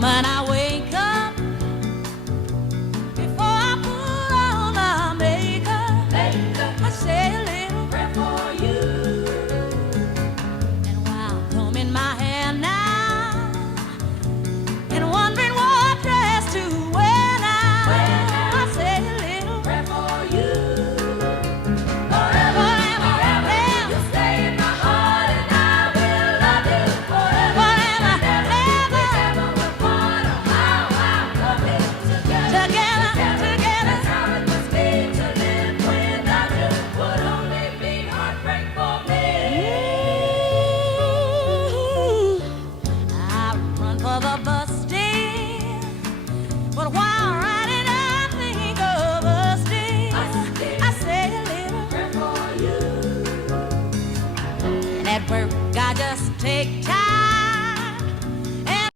moment I wake up, before I put on my makeup, I say a little prayer for you. And while combing my hair now, and wondering what dress to wear now, I say a little prayer for you. Forever, forever, you stay in my heart, and I will love you forever. Forever, never, never will part. Oh, how I love it together, together. That's how it must be to live without you. Would only be heartbreak for me. I run for the bus